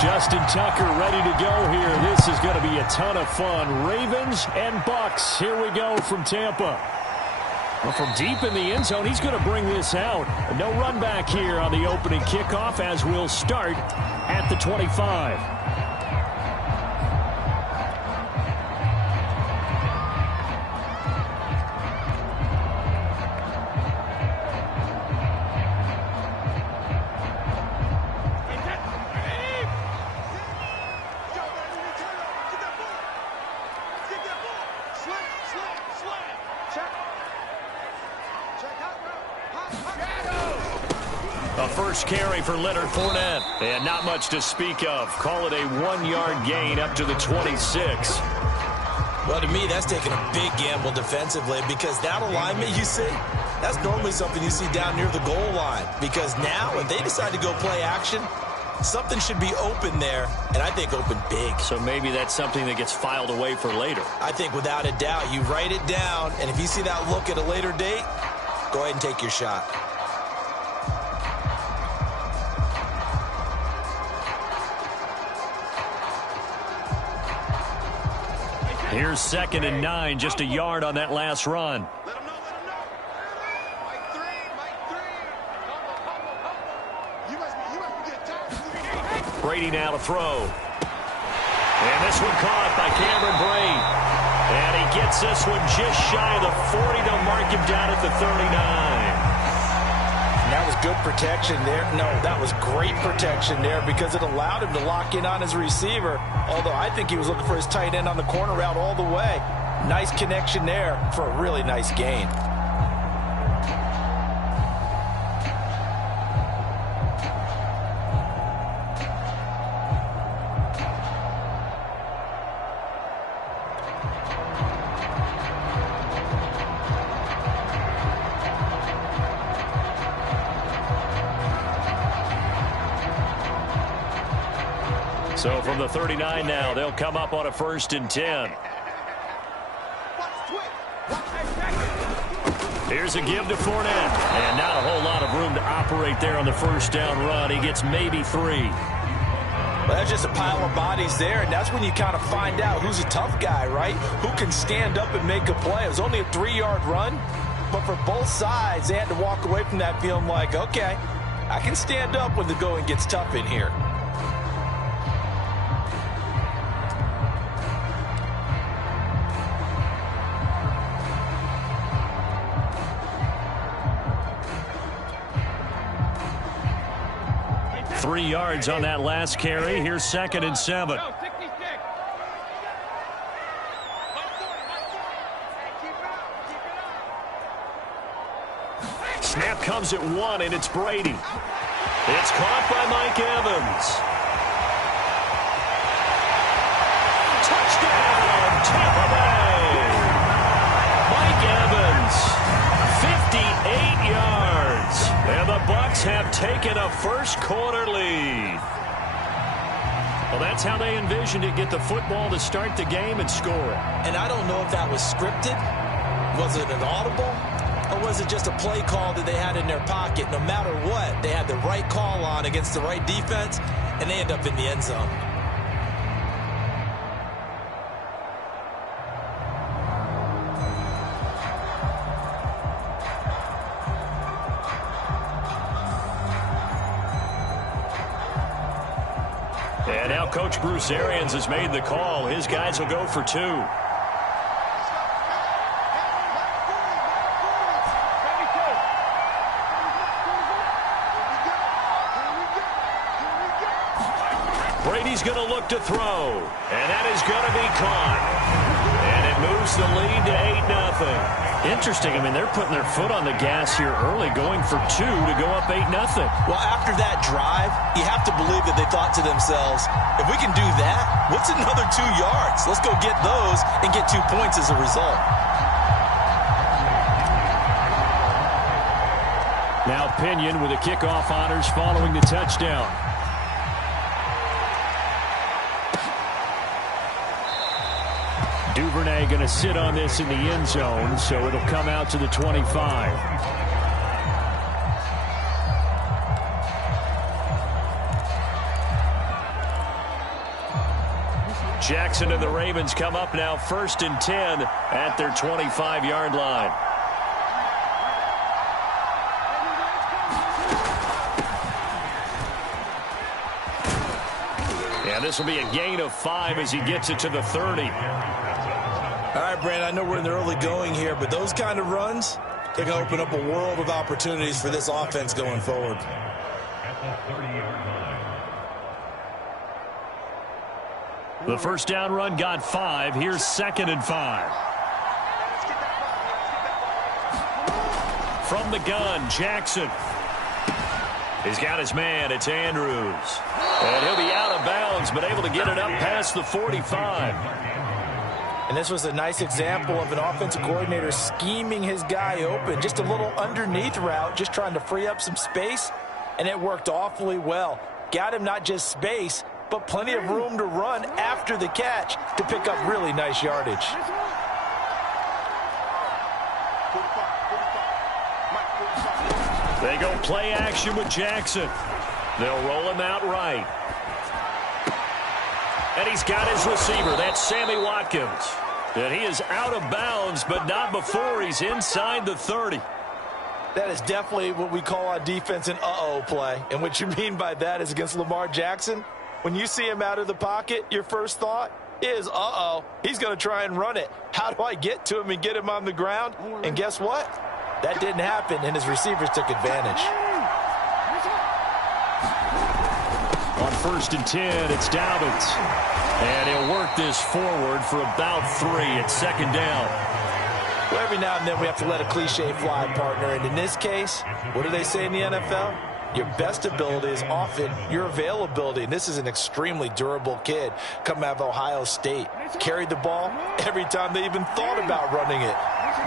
Justin Tucker ready to go here. This is going to be a ton of fun. Ravens and Bucks. Here we go from Tampa. Well, from deep in the end zone, he's going to bring this out. No run back here on the opening kickoff as we'll start at the 25. A first carry for Leonard Fournette. And not much to speak of. Call it a 1-yard gain up to the 26. Well, to me, that's taking a big gamble defensively because that alignment you see, that's normally something you see down near the goal line. Because now, if they decide to go play action, something should be open there, and I think open big. So maybe that's something that gets filed away for later. I think without a doubt, you write it down, and if you see that look at a later date, go ahead and take your shot. Here's 2nd and 9, just a yard on that last run. Brady now to throw. And this one caught by Cameron Brate. And he gets this one just shy of the 40 to mark him down at the 39. That was good protection there. No, that was great protection there because it allowed him to lock in on his receiver. Although I think he was looking for his tight end on the corner route all the way. Nice connection there for a really nice gain. So from the 39 now, they'll come up on a 1st and 10. Here's a give to Fournette. And not a whole lot of room to operate there on the first down run. He gets maybe 3. Well, that's just a pile of bodies there, and that's when you kind of find out who's a tough guy, right? Who can stand up and make a play. It was only a 3-yard run, but for both sides, they had to walk away from that feeling like, okay, I can stand up when the going gets tough in here. Three yards on that last carry. Here's 2nd and 7. Snap comes at 1, and it's Brady. It's caught by Mike Evans. Touchdown, Tampa Bay. Mike Evans, 58 yards. And the Bucks have taken a first-quarter lead. Well, that's how they envisioned it. Get the football to start the game and score it. And I don't know if that was scripted. Was it an audible? Or was it just a play call that they had in their pocket? No matter what, they had the right call on against the right defense, and they end up in the end zone. And now Coach Bruce Arians has made the call. His guys will go for 2. Brady's going to look to throw, and that is going to be caught. And it moves the lead to 8-0. Interesting. I mean, they're putting their foot on the gas here early, going for 2 to go up 8-0. Well, after that drive, you have to believe that they thought to themselves, if we can do that, what's another 2 yards? Let's go get those and get 2 points as a result. Now Pinion with the kickoff honors following the touchdown. Duvernay going to sit on this in the end zone, so it'll come out to the 25. Jackson and the Ravens come up now 1st and 10 at their 25-yard line. And this will be a gain of 5 as he gets it to the 30. All right, Brandon, I know we're in the early going here, but those kind of runs, they're going to open up a world of opportunities for this offense going forward. The first down run got 5. Here's 2nd and 5. From the gun, Jackson. He's got his man. It's Andrews. And he'll be out of bounds, but able to get it up past the 45. And this was a nice example of an offensive coordinator scheming his guy open. Just a little underneath route, just trying to free up some space, and it worked awfully well. Got him not just space, but plenty of room to run after the catch to pick up really nice yardage. They go play action with Jackson. They'll roll him out right. And he's got his receiver. That's Sammy Watkins. And he is out of bounds, but not before he's inside the 30. That is definitely what we call on defense an uh-oh play. And what you mean by that is against Lamar Jackson, when you see him out of the pocket, your first thought is, uh-oh, he's going to try and run it. How do I get to him and get him on the ground? And guess what? That didn't happen, and his receivers took advantage. On 1st and 10, it's Dobbins. And he'll work this forward for about 3 at 2nd down. Well, every now and then we have to let a cliche fly, partner. And in this case, what do they say in the NFL? Your best ability is often your availability. And this is an extremely durable kid coming out of Ohio State. Carried the ball every time they even thought about running it.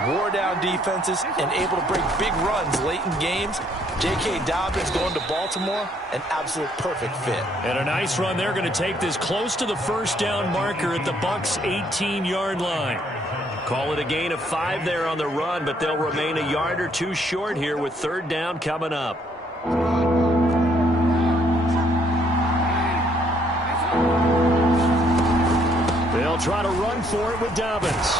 Wore down defenses and able to break big runs late in games. J.K. Dobbins going to Baltimore, an absolute perfect fit. And a nice run. They're going to take this close to the first down marker at the Bucs' 18-yard line. Call it a gain of 5 there on the run, but they'll remain a yard or 2 short here with 3rd down coming up. They'll try to run for it with Dobbins.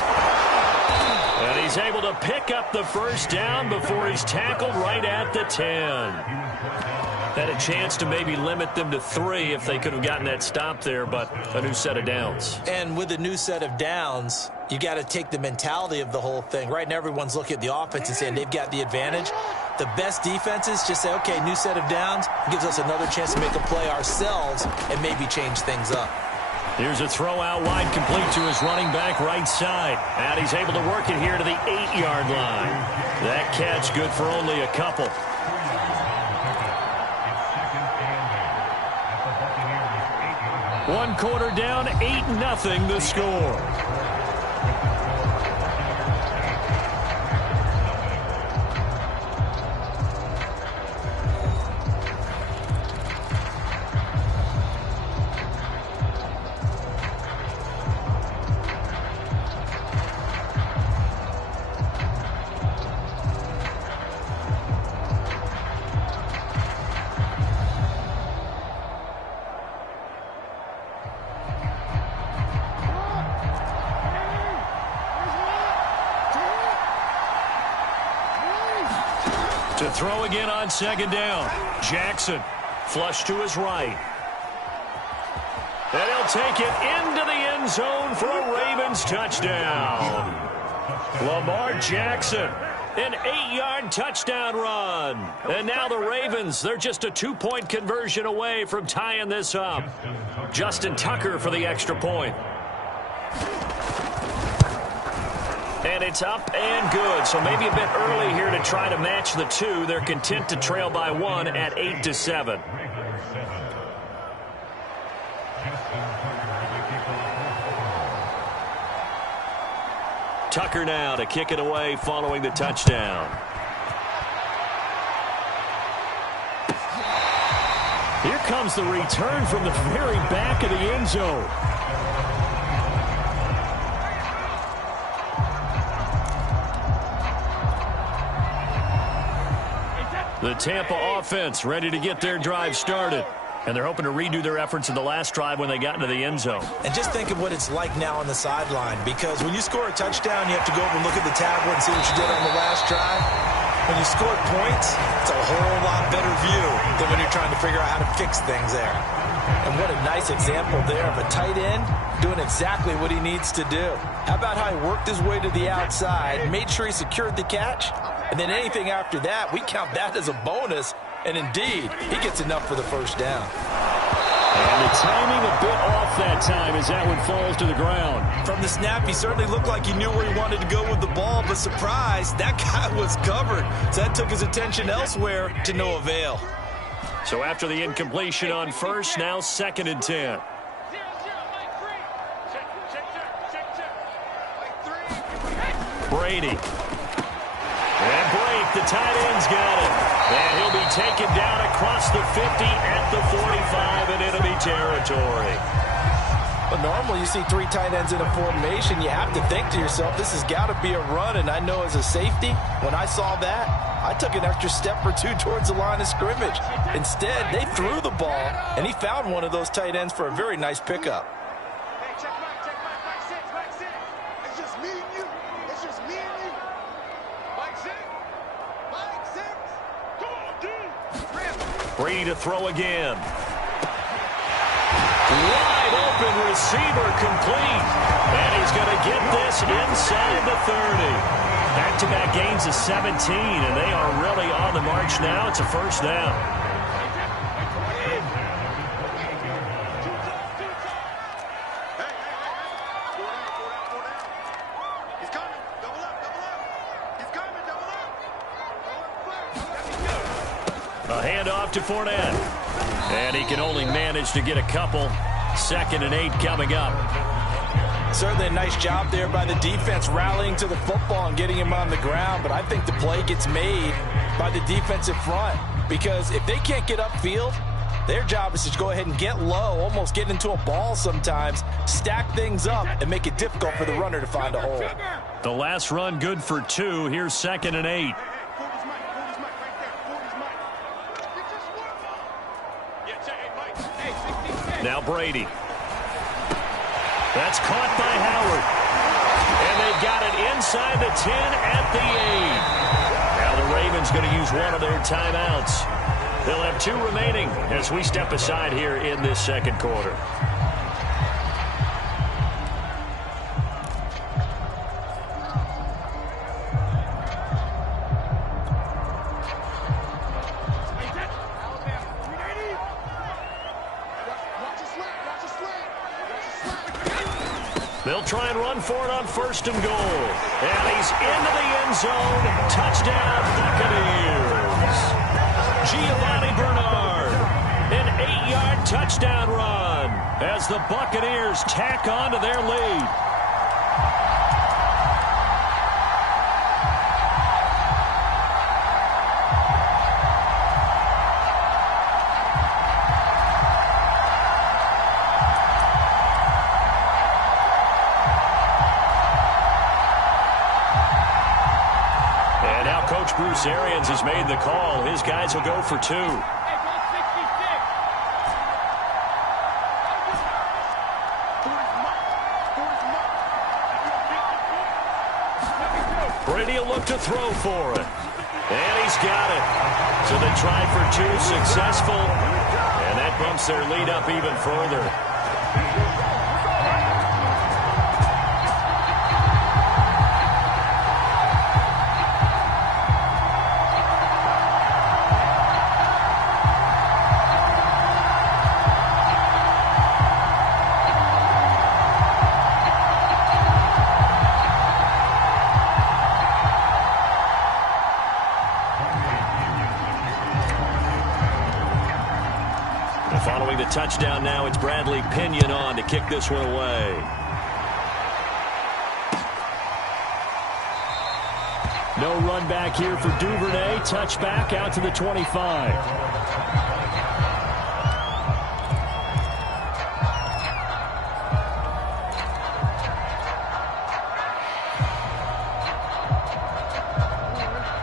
And he's able to pick up the first down before he's tackled right at the 10. Had a chance to maybe limit them to 3 if they could have gotten that stop there, but a new set of downs. And with a new set of downs, you got to take the mentality of the whole thing. Right now, everyone's looking at the offense and saying they've got the advantage. The best defenses just say, okay, new set of downs, gives us another chance to make a play ourselves and maybe change things up. Here's a throw out wide, complete to his running back right side. And he's able to work it here to the 8-yard line. That catch good for only a couple. One quarter down, 8-0 the score. To throw again on 2nd down. Jackson, flush to his right. And he'll take it into the end zone for a Ravens touchdown. Lamar Jackson, an 8-yard touchdown run. And now the Ravens, they're just a 2-point conversion away from tying this up. Justin Tucker for the extra point. And it's up and good. So maybe a bit early here to try to match the 2. They're content to trail by 1 at 8-7. Tucker now to kick it away following the touchdown. Here comes the return from the very back of the end zone. The Tampa offense ready to get their drive started. And they're hoping to redo their efforts in the last drive when they got into the end zone. And just think of what it's like now on the sideline, because when you score a touchdown, you have to go over and look at the tablet and see what you did on the last drive. When you score points, it's a whole lot better view than when you're trying to figure out how to fix things there. And what a nice example there of a tight end doing exactly what he needs to do. How about how he worked his way to the outside, made sure he secured the catch, and then anything after that, we count that as a bonus. And indeed, he gets enough for the first down. And the timing a bit off that time as that one falls to the ground. From the snap, he certainly looked like he knew where he wanted to go with the ball, but surprise, that guy was covered. So that took his attention elsewhere to no avail. So after the incompletion on first, now 2nd and 10. Brady. And Blake, the tight end's got it. And he'll be taken down across the 50 at the 45 in enemy territory. But normally you see 3 tight ends in a formation. You have to think to yourself, this has got to be a run. And I know as a safety, when I saw that, I took an extra step or 2 towards the line of scrimmage. Instead, they threw the ball, and he found one of those tight ends for a very nice pickup. Brady to throw again. Wide open receiver complete. And he's going to get this inside the 30. Back-to-back gains of 17, and they are really on the march now. It's a first down. A handoff to Fournette. And he can only manage to get a couple. 2nd and 8 coming up. Certainly a nice job there by the defense rallying to the football and getting him on the ground. But I think the play gets made by the defensive front. Because if they can't get upfield, their job is to go ahead and get low, almost get into a ball sometimes, stack things up, and make it difficult for the runner to find a hole. The last run good for 2. Here's 2nd and 8. Now Brady. That's caught by Howard. And they've got it inside the 10 at the 8. Now the Ravens going to use one of their timeouts. They'll have 2 remaining as we step aside here in this 2nd quarter. They'll try and run for it on 1st and goal. And he's into the end zone. Touchdown, Buccaneers. Giovanni Bernard. An 8-yard touchdown run as the Buccaneers tack on to their lead. Coach Bruce Arians has made the call. His guys will go for 2. Brady will look to throw for it. And he's got it. So they try for 2, successful. And that bumps their lead up even further. Following the touchdown now, it's Bradley Pinion on to kick this one away. No run back here for Duvernay. Touchback out to the 25.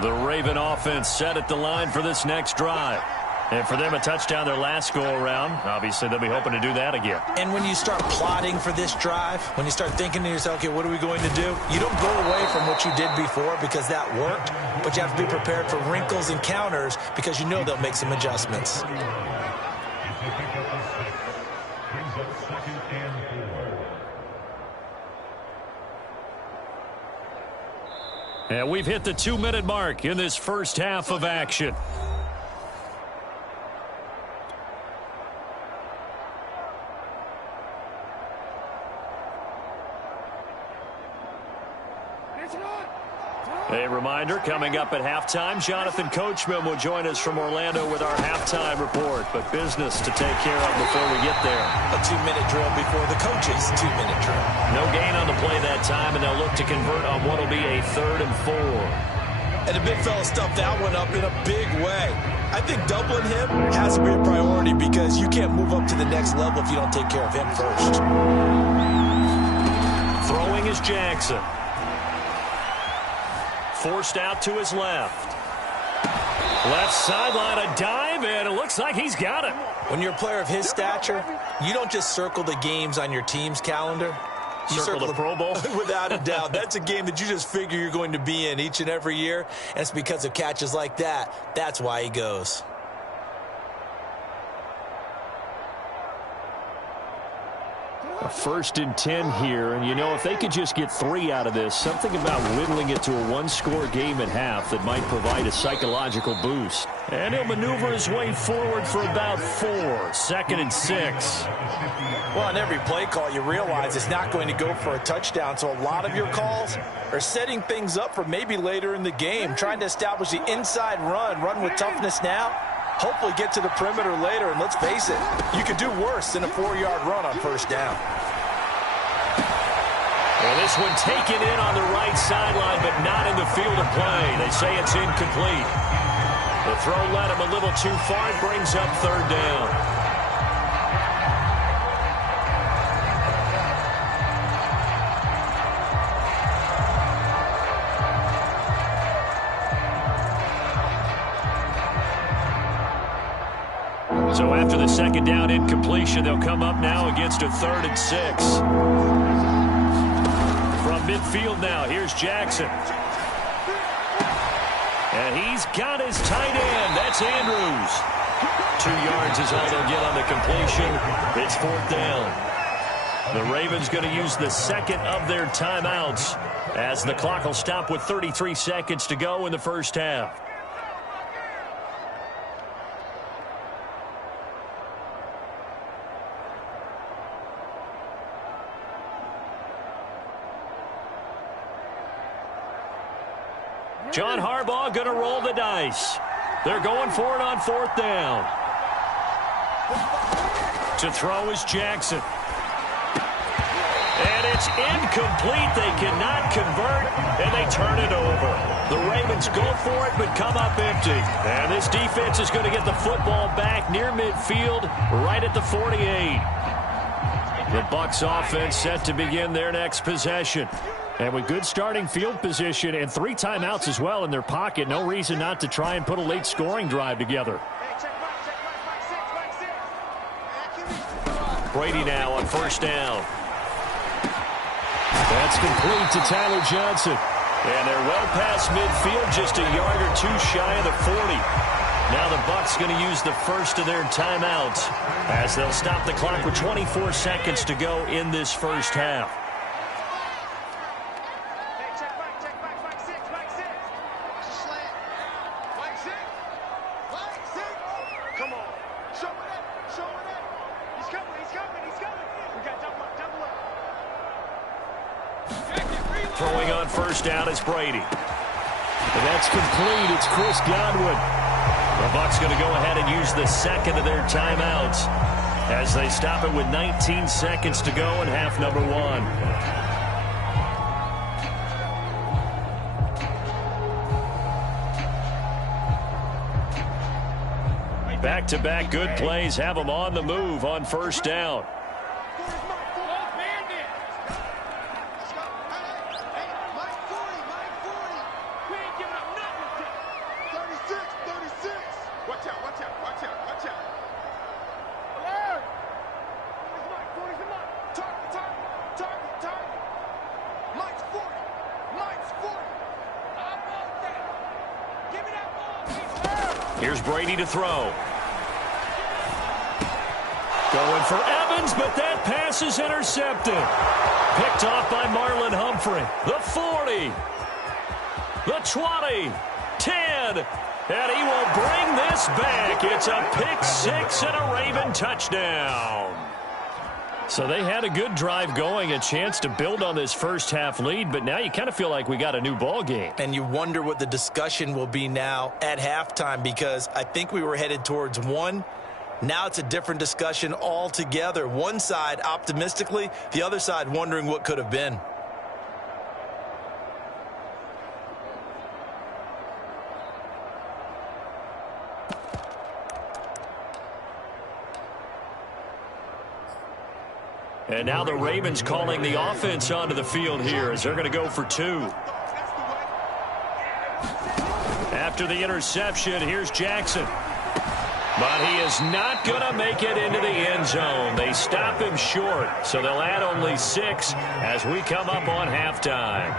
The Raven offense set at the line for this next drive. And for them, a touchdown their last go-around. Obviously, they'll be hoping to do that again. And when you start plotting for this drive, when you start thinking to yourself, okay, what are we going to do? You don't go away from what you did before because that worked, but you have to be prepared for wrinkles and counters because you know they'll make some adjustments. And we've hit the 2-minute mark in this first half of action. A reminder, coming up at halftime, Jonathan Coachman will join us from Orlando with our halftime report. But business to take care of before we get there. A 2-minute drill before the coach's 2-minute drill. No gain on the play that time, and they'll look to convert on what will be a 3rd and 4. And the big fella stuffed that one up in a big way. I think doubling him has to be a priority because you can't move up to the next level if you don't take care of him first. Throwing is Jackson. Forced out to his left. Left sideline, a dive, and it looks like he's got it. When you're a player of his stature, you don't just circle the games on your team's calendar. You circle the Pro Bowl? Without a doubt. That's a game that you just figure you're going to be in each and every year, and it's because of catches like that. That's why he goes. A 1st and 10 here, and you know, if they could just get 3 out of this, something about whittling it to a 1-score game at half that might provide a psychological boost. And he'll maneuver his way forward for about 4. 2nd and 6. Well, on every play call, you realize it's not going to go for a touchdown, so a lot of your calls are setting things up for maybe later in the game, trying to establish the inside run with toughness now. Hopefully get to the perimeter later, and let's face it, you could do worse than a 4-yard run on 1st down. Well, this one taken in on the right sideline, but not in the field of play. They say it's incomplete. The throw led him a little too far. It brings up 3rd down. So after the 2nd down incompletion, they'll come up now against a 3rd and 6. From midfield now, here's Jackson. And he's got his tight end. That's Andrews. 2 yards is all they'll get on the completion. It's 4th down. The Ravens going to use the 2nd of their timeouts as the clock will stop with 33 seconds to go in the first half. John Harbaugh going to roll the dice. They're going for it on 4th down. To throw is Jackson. And it's incomplete. They cannot convert, and they turn it over. The Ravens go for it, but come up empty. And this defense is going to get the football back near midfield, right at the 48. The Bucs offense set to begin their next possession. And with good starting field position and 3 timeouts as well in their pocket, no reason not to try and put a late scoring drive together. Brady now on 1st down. That's complete to Tyler Johnson. And they're well past midfield, just a yard or 2 shy of the 40. Now the Bucs going to use the first of their timeouts as they'll stop the clock with 24 seconds to go in this first half. Throwing on 1st down is Brady. And that's complete. It's Chris Godwin. The Bucs going to go ahead and use the 2nd of their timeouts as they stop it with 19 seconds to go in half number 1. Back-to-back good plays have them on the move on 1st down. Watch out. Here's Brady to throw. Going for Evans, but that pass is intercepted. Picked off by Marlon Humphrey. The 40. The 20. 10. And he will bring this back. It's a pick six and a Raven touchdown. So they had a good drive going, a chance to build on this first half lead, but now you kind of feel like we got a new ball game. And you wonder what the discussion will be now at halftime, because I think we were headed towards one. Now it's a different discussion altogether. One side optimistically, the other side wondering what could have been. And now the Ravens calling the offense onto the field here as they're going to go for two. After the interception, here's Jackson. But he is not going to make it into the end zone. They stop him short, so they'll add only 6 as we come up on halftime.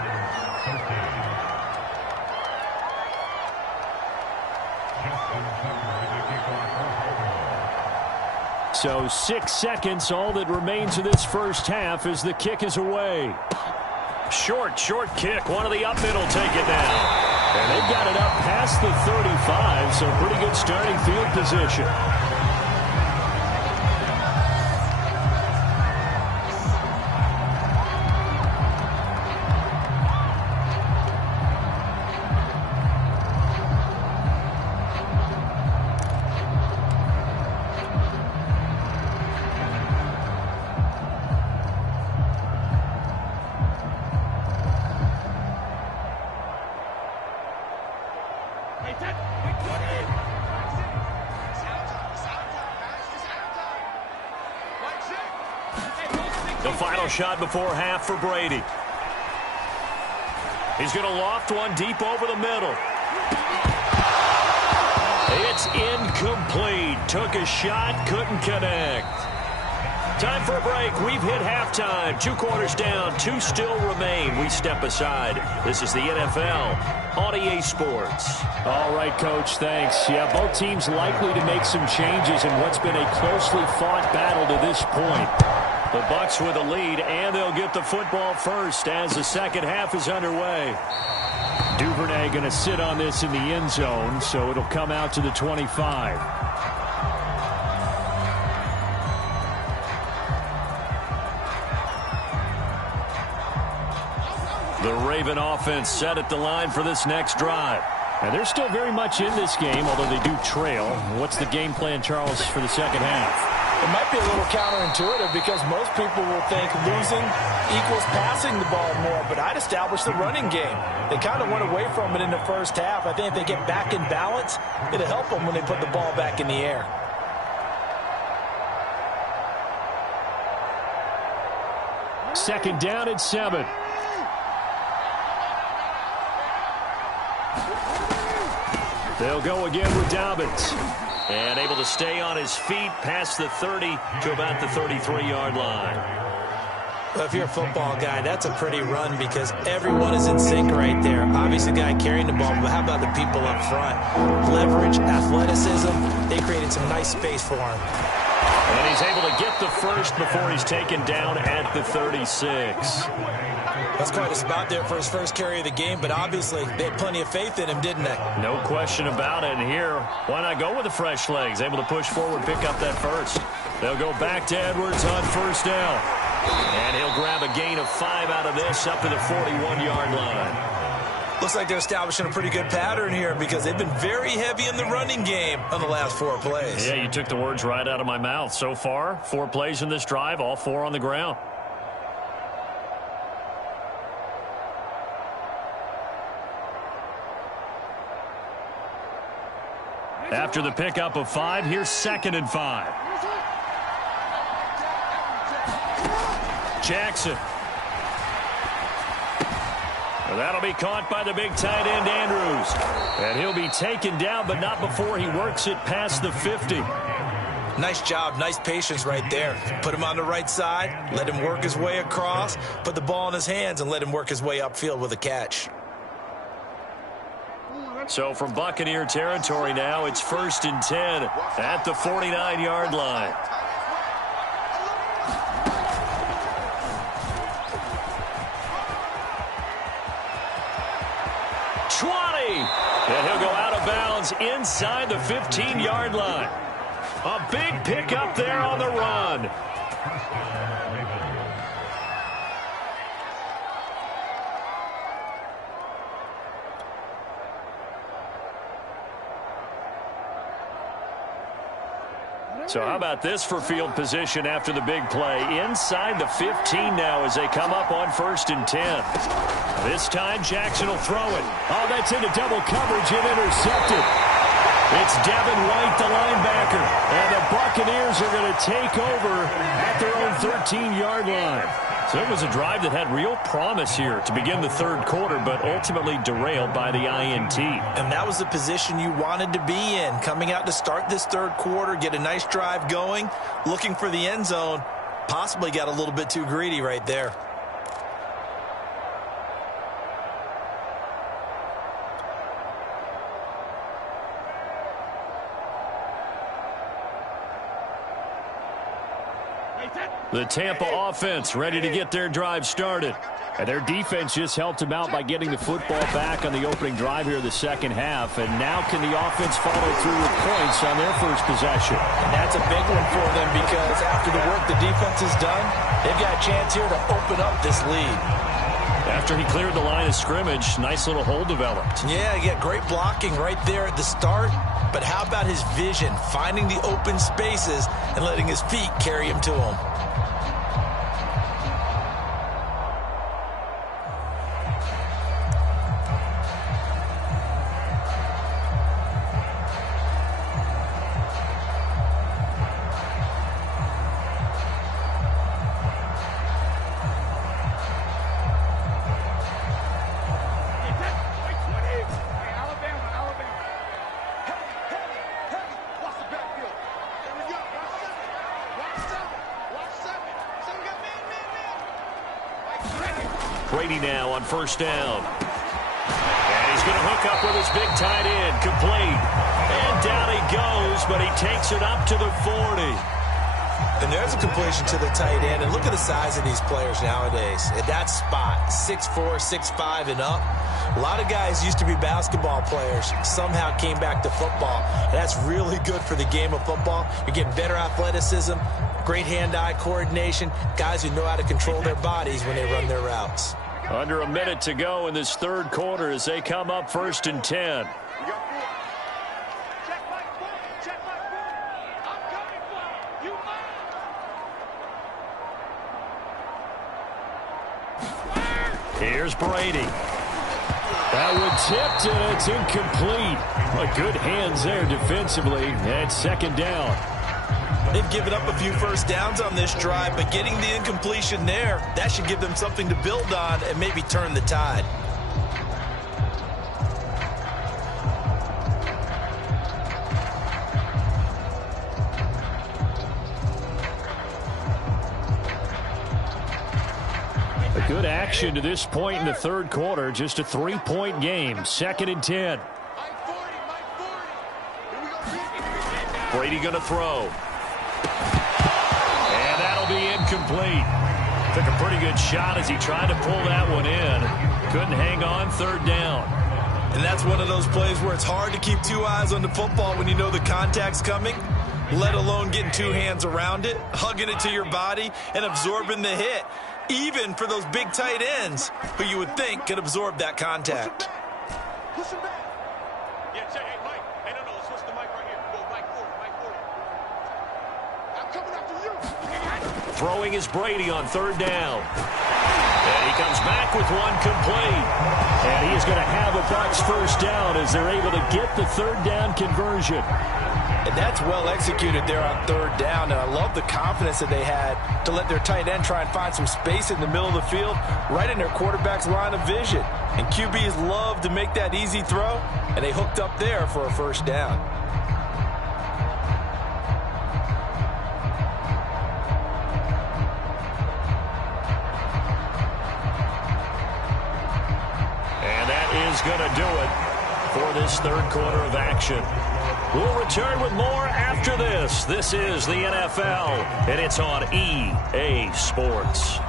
So 6 seconds, all that remains of this first half as the kick is away. Short kick. One of the up middle take it down. And they've got it up past the 35, so pretty good starting field position. The final shot before half for Brady. He's going to loft one deep over the middle. It's incomplete. Took a shot, couldn't connect. Time for a break. We've hit halftime. 2 quarters down, 2 still remain. We step aside. This is the NFL on EA Sports. All right, Coach, thanks. Yeah, both teams likely to make some changes in what's been a closely fought battle to this point. The Bucs with a lead, and they'll get the football first as the second half is underway. Duvernay going to sit on this in the end zone, so it'll come out to the 25. The Raven offense set at the line for this next drive. And they're still very much in this game, although they do trail. What's the game plan, Charles, for the second half? It might be a little counterintuitive because most people will think losing equals passing the ball more, but I'd establish the running game. They kind of went away from it in the first half. I think if they get back in balance, it'll help them when they put the ball back in the air. Second down at 7. They'll go again with Dobbins. And able to stay on his feet past the 30 to about the 33-yard line. Well, if you're a football guy, that's a pretty run because everyone is in sync right there. Obviously, the guy carrying the ball, but how about the people up front? Leverage, athleticism, they created some nice space for him. And he's able to get the first before he's taken down at the 36. That's quite a spot there for his first carry of the game, but obviously they had plenty of faith in him, didn't they? No question about it. And here, why not go with the fresh legs? Able to push forward, pick up that first. They'll go back to Edwards on first down. And he'll grab a gain of 5 out of this up to the 41-yard line. Looks like they're establishing a pretty good pattern here because they've been very heavy in the running game on the last 4 plays. Yeah, you took the words right out of my mouth. So far, 4 plays in this drive, all 4 on the ground. After the pickup of 5, here's 2nd and 5. Jackson. Well, that'll be caught by the big tight end, Andrews. And he'll be taken down, but not before he works it past the 50. Nice job, nice patience right there. Put him on the right side, let him work his way across, put the ball in his hands, and let him work his way upfield with a catch. So from Buccaneer territory now, it's 1st and 10 at the 49-yard line. And he'll go out of bounds inside the 15-yard line. A big pickup there on the run. So how about this for field position after the big play? Inside the 15 now as they come up on 1st and 10. This time Jackson will throw it. Oh, that's into double coverage and intercepted. It's Devin White, the linebacker. And the Buccaneers are going to take over at their own 13-yard line. So it was a drive that had real promise here to begin the third quarter, but ultimately derailed by the INT. And that was the position you wanted to be in. Coming out to start this third quarter, get a nice drive going, looking for the end zone. Possibly got a little bit too greedy right there. The Tampa offense ready to get their drive started. And their defense just helped them out by getting the football back on the opening drive here in the second half. And now can the offense follow through with points on their first possession? And that's a big one for them because after the work the defense has done, they've got a chance here to open up this lead. After he cleared the line of scrimmage, nice little hole developed. Yeah, he got great blocking right there at the start. But how about his vision, finding the open spaces and letting his feet carry him to them? Brady now on 1st down. And he's going to hook up with his big tight end, complete. And down he goes, but he takes it up to the 40. And there's a completion to the tight end. And look at the size of these players nowadays. At that spot, 6'4", 6'5", and up. A lot of guys used to be basketball players, somehow came back to football. And that's really good for the game of football. You're getting better athleticism, great hand-eye coordination, guys who know how to control their bodies when they run their routes. Under a minute to go in this third quarter as they come up 1st and 10. Here's Brady. That one tipped, and it's incomplete. But good hands there defensively. And 2nd down. They've given up a few first downs on this drive, but getting the incompletion there, that should give them something to build on and maybe turn the tide. A good action to this point in the third quarter. Just a 3-point game. 2nd and 10. Brady going to throw. And that'll be incomplete. Took a pretty good shot as he tried to pull that one in. Couldn't hang on. 3rd down. And that's one of those plays where it's hard to keep two eyes on the football when you know the contact's coming, let alone getting two hands around it, hugging it to your body, and absorbing the hit, even for those big tight ends who you would think could absorb that contact. Push him back. Yeah, check. Hey, Mike. Hey, no, switch the mic right here. Go, Mike forward. I'm coming after you. Throwing is Brady on 3rd down. And he comes back with one complete. And he is going to have a Bucs first down as they're able to get the 3rd down conversion. And that's well executed there on 3rd down. And I love the confidence that they had to let their tight end try and find some space in the middle of the field, right in their quarterback's line of vision. And QBs love to make that easy throw, and they hooked up there for a first down. And that is going to do it for this third quarter of action. We'll return with more after this. This is the NFL, and it's on EA Sports.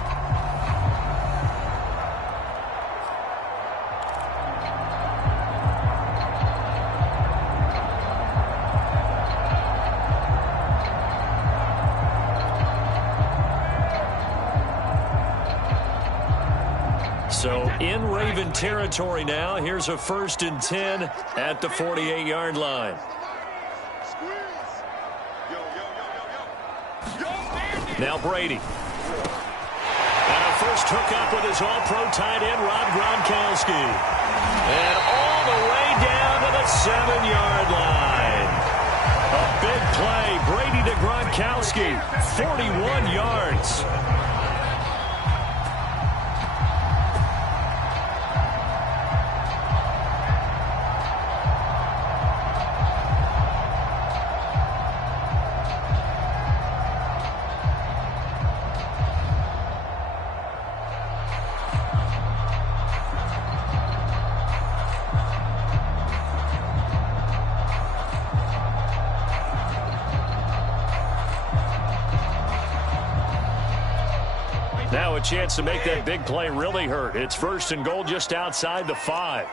So in Raven territory now. Here's a 1st and 10 at the 48-yard line. Now Brady. And a first hookup with his all-pro tight end, Rob Gronkowski. And all the way down to the 7-yard line. A big play. Brady to Gronkowski. 41 yards. Now a chance to make that big play really hurt. It's 1st and goal just outside the 5.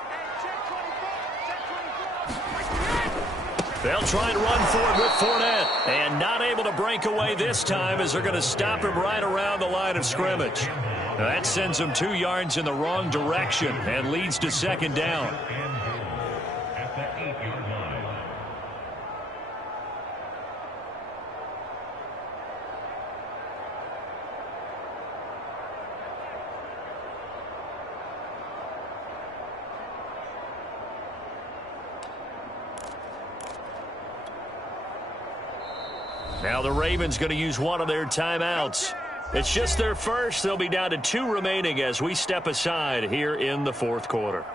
They'll try and run for it with Fournette. And not able to break away this time as they're going to stop him right around the line of scrimmage. Now that sends him 2 yards in the wrong direction and leads to 2nd down. Now the Ravens going to use one of their timeouts. It's just their first. They'll be down to 2 remaining as we step aside here in the 4th quarter.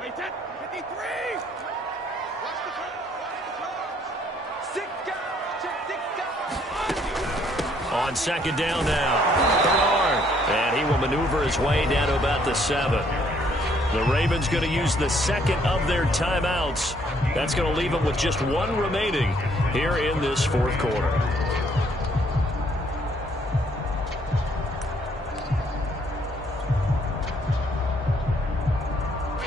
Wait, 53! On 2nd down now, Bernard, and he will maneuver his way down to about the 7. The Ravens going to use the 2nd of their timeouts. That's going to leave them with just 1 remaining here in this 4th quarter.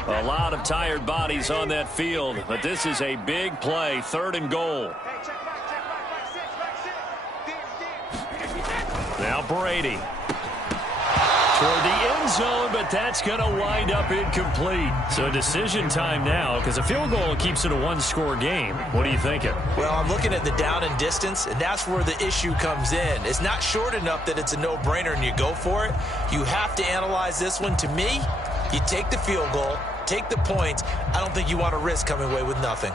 A lot of tired bodies on that field, but this is a big play, 3rd and goal. Now Brady toward the end zone, but that's going to wind up incomplete. So decision time now, because a field goal keeps it a 1-score game. What are you thinking? Well, I'm looking at the down and distance, and that's where the issue comes in. It's not short enough that it's a no-brainer and you go for it. You have to analyze this one. To me, you take the field goal, take the points. I don't think you want to risk coming away with nothing.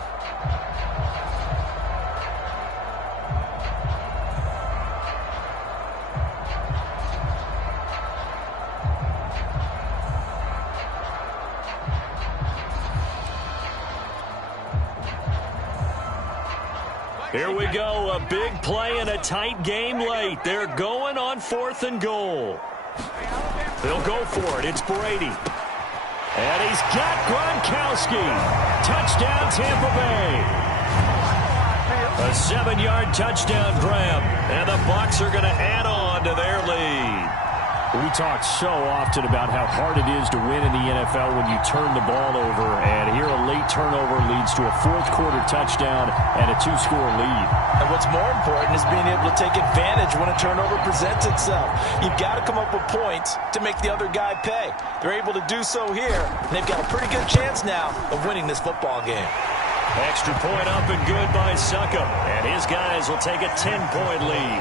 Here we go, a big play and a tight game late. They're going on 4th and goal. They'll go for it. It's Brady. And he's got Gronkowski. Touchdown, Tampa Bay. A 7-yard touchdown grab. And the Bucs are going to add on to their lead. We talk so often about how hard it is to win in the NFL when you turn the ball over, and here a late turnover leads to a 4th quarter touchdown and a 2-score lead. And what's more important is being able to take advantage when a turnover presents itself. You've got to come up with points to make the other guy pay. They're able to do so here, and they've got a pretty good chance now of winning this football game. Extra point up and good by Succop, and his guys will take a 10-point lead.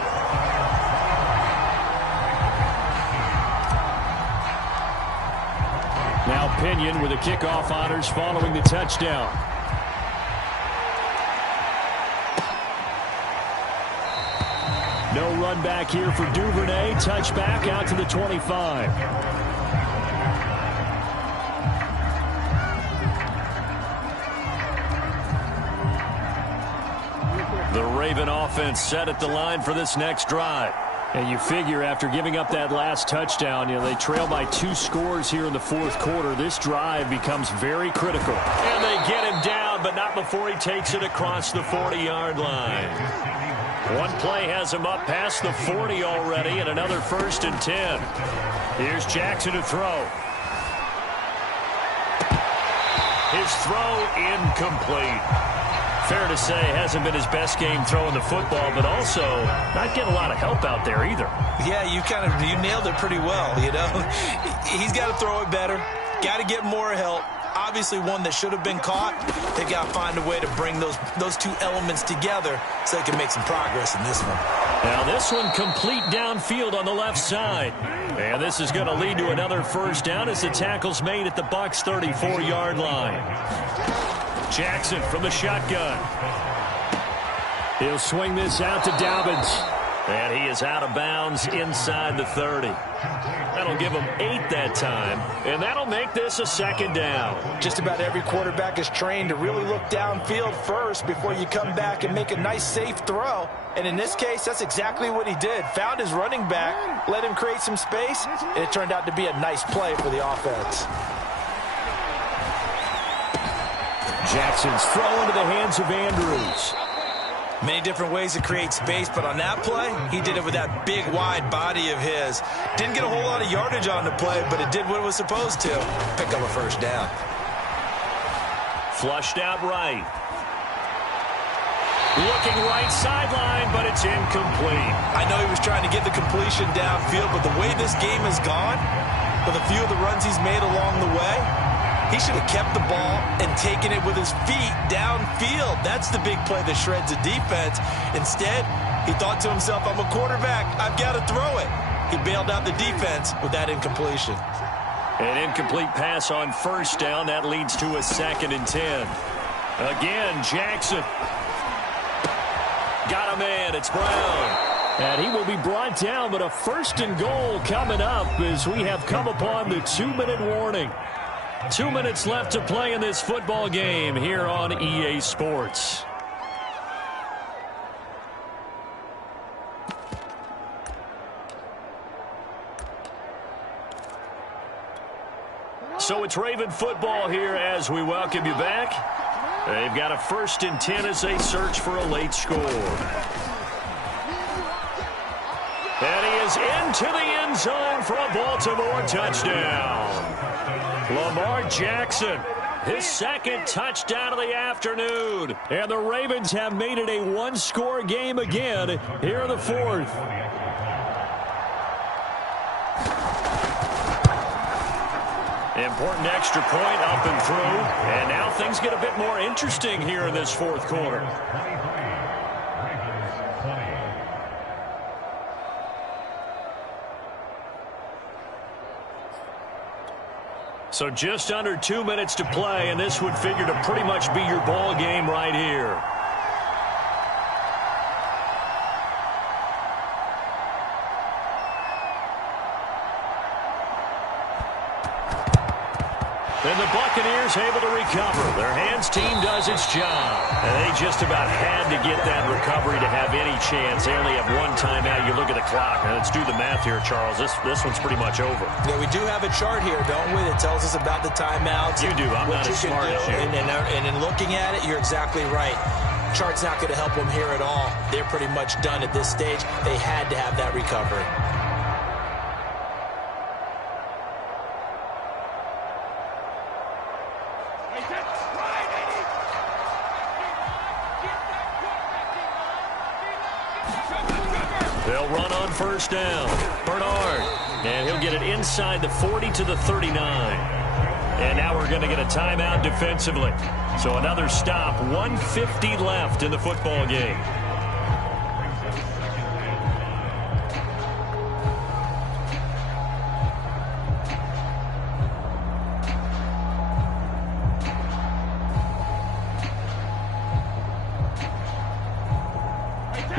Now Pinion with the kickoff honors following the touchdown. No run back here for Duvernay. Touchback out to the 25. The Raven offense set at the line for this next drive. And you figure after giving up that last touchdown, they trail by 2 scores here in the fourth quarter. This drive becomes very critical. And they get him down, but not before he takes it across the 40-yard line. One play has him up past the 40 already, and another 1st and 10. Here's Jackson to throw. His throw incomplete. Fair to say, hasn't been his best game throwing the football, but also not getting a lot of help out there either. Yeah, you nailed it pretty well, He's got to throw it better, got to get more help. Obviously one that should have been caught. They've got to find a way to bring those 2 elements together so they can make some progress in this one. Now this one complete downfield on the left side. And this is going to lead to another 1st down as the tackle's made at the Bucs 34-yard line. Jackson from the shotgun. He'll swing this out to Dobbins. And he is out of bounds inside the 30. That'll give him 8 that time. And that'll make this a 2nd down. Just about every quarterback is trained to really look downfield first before you come back and make a nice, safe throw. And in this case, that's exactly what he did. Found his running back, let him create some space, and it turned out to be a nice play for the offense. Jackson's throw into the hands of Andrews. Many different ways to create space, but on that play, he did it with that big, wide body of his. Didn't get a whole lot of yardage on the play, but it did what it was supposed to. Pick up a 1st down. Flushed out right. Looking right sideline, but it's incomplete. I know he was trying to get the completion downfield, but the way this game has gone, with a few of the runs he's made along the way, he should have kept the ball and taken it with his feet downfield. That's the big play that shreds the defense. Instead, he thought to himself, I'm a quarterback, I've got to throw it. He bailed out the defense with that incompletion. An incomplete pass on 1st down. That leads to a 2nd and 10. Again, Jackson. Got a man. It's Brown. And he will be brought down, but a 1st and goal coming up as we have come upon the 2-minute warning. 2 minutes left to play in this football game here on EA Sports. So it's Raven football here as we welcome you back. They've got a 1st and 10 as they search for a late score. And he is into the end zone for a Baltimore touchdown. Lamar Jackson, his 2nd touchdown of the afternoon. And the Ravens have made it a 1-score game again here in the 4th. Important extra point up and through. And now things get a bit more interesting here in this 4th quarter. So just under 2 minutes to play, and this would figure to pretty much be your ball game right here. And the Buccaneers able to recover. Their hands team does its job. And they just about had to get that recovery to have any chance. They only have 1 timeout. You look at the clock. Now let's do the math here, Charles. This one's pretty much over. Yeah, we do have a chart here, don't we, that tells us about the timeouts. You do. I'm not as smart as you. And in looking at it, you're exactly right. Chart's not going to help them here at all. They're pretty much done at this stage. They had to have that recovery. They'll run on 1st down. Bernard. And he'll get it inside the 40 to the 39. And now we're going to get a timeout defensively. So another stop. 1:50 left in the football game.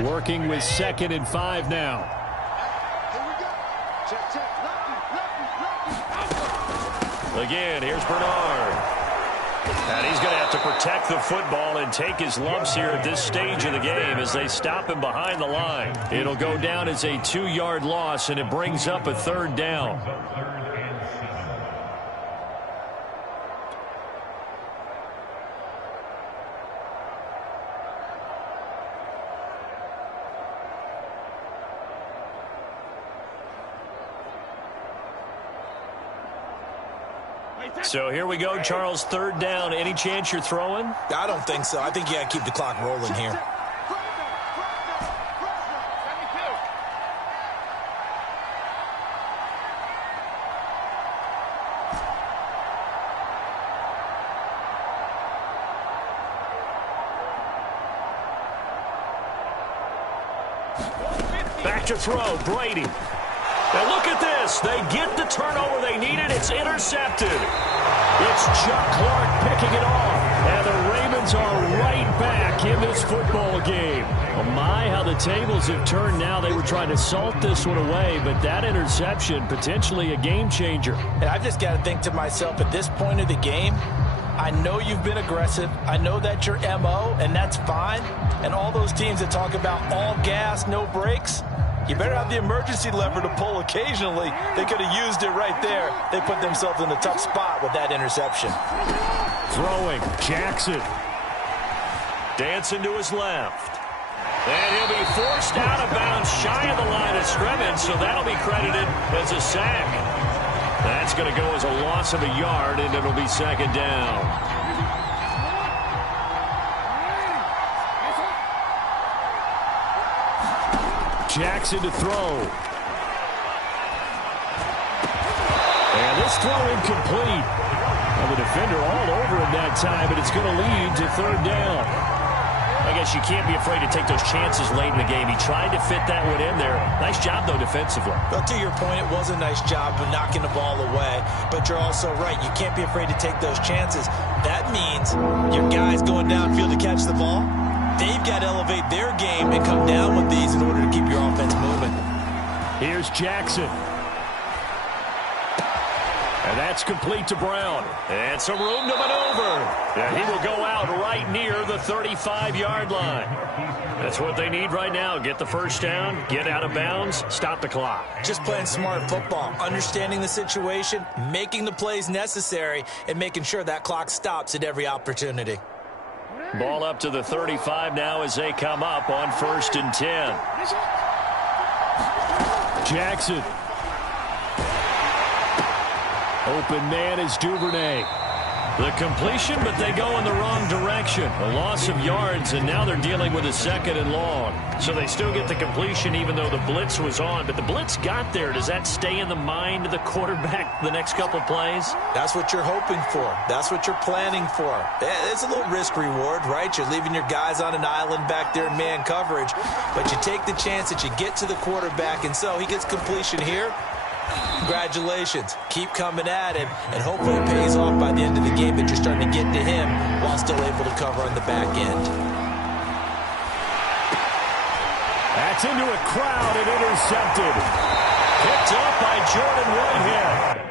Working with 2nd and 5 now. Again, here's Bernard. And he's going to have to protect the football and take his lumps here at this stage of the game as they stop him behind the line. It'll go down as a 2-yard loss, and it brings up a 3rd down. So here we go, Charles, 3rd down. Any chance you're throwing? I don't think so. I think you got to keep the clock rolling here. Back to throw, Brady. And look at this. They get the turnover they needed. It's intercepted. It's Chuck Clark picking it off. And the Ravens are right back in this football game. Oh my, how the tables have turned now. They were trying to salt this one away, but that interception, potentially a game changer. And I've just got to think to myself, at this point of the game, I know you've been aggressive. I know that's your MO, and that's fine. And all those teams that talk about all gas, no brakes, you better have the emergency lever to pull occasionally. They could have used it right there. They put themselves in a tough spot with that interception. Throwing, Jackson. Dancing to his left. And he'll be forced out of bounds shy of the line of scrimmage, so that'll be credited as a sack. That's going to go as a loss of a yard, and it'll be 2nd down. Jackson to throw. And this throw incomplete. Well, the defender all over him that time, but it's going to lead to 3rd down. I guess you can't be afraid to take those chances late in the game. He tried to fit that one in there. Nice job, though, defensively. Well, to your point, it was a nice job of knocking the ball away. But you're also right. You can't be afraid to take those chances. That means your guys going downfield to catch the ball, they've got to elevate their game and come down with these in order to keep your offense moving. Here's Jackson. And that's complete to Brown. And some room to maneuver. And he will go out right near the 35-yard line. That's what they need right now. Get the 1st down, get out of bounds, stop the clock. Just playing smart football, understanding the situation, making the plays necessary, and making sure that clock stops at every opportunity. Ball up to the 35 now as they come up on 1st and 10. Jackson. Open man is Duvernay. The completion, but they go in the wrong direction. A loss of yards, and now they're dealing with a 2nd and long. So they still get the completion even though the blitz was on. But the blitz got there. Does that stay in the mind of the quarterback the next couple plays? That's what you're hoping for. That's what you're planning for. It's a little risk-reward, right? You're leaving your guys on an island back there in man coverage. But you take the chance that you get to the quarterback, and so he gets completion here. Congratulations. Keep coming at him, and hopefully it pays off by the end of the game that you're starting to get to him while still able to cover on the back end. That's into a crowd and intercepted. Picked up by Jordan Whitehead.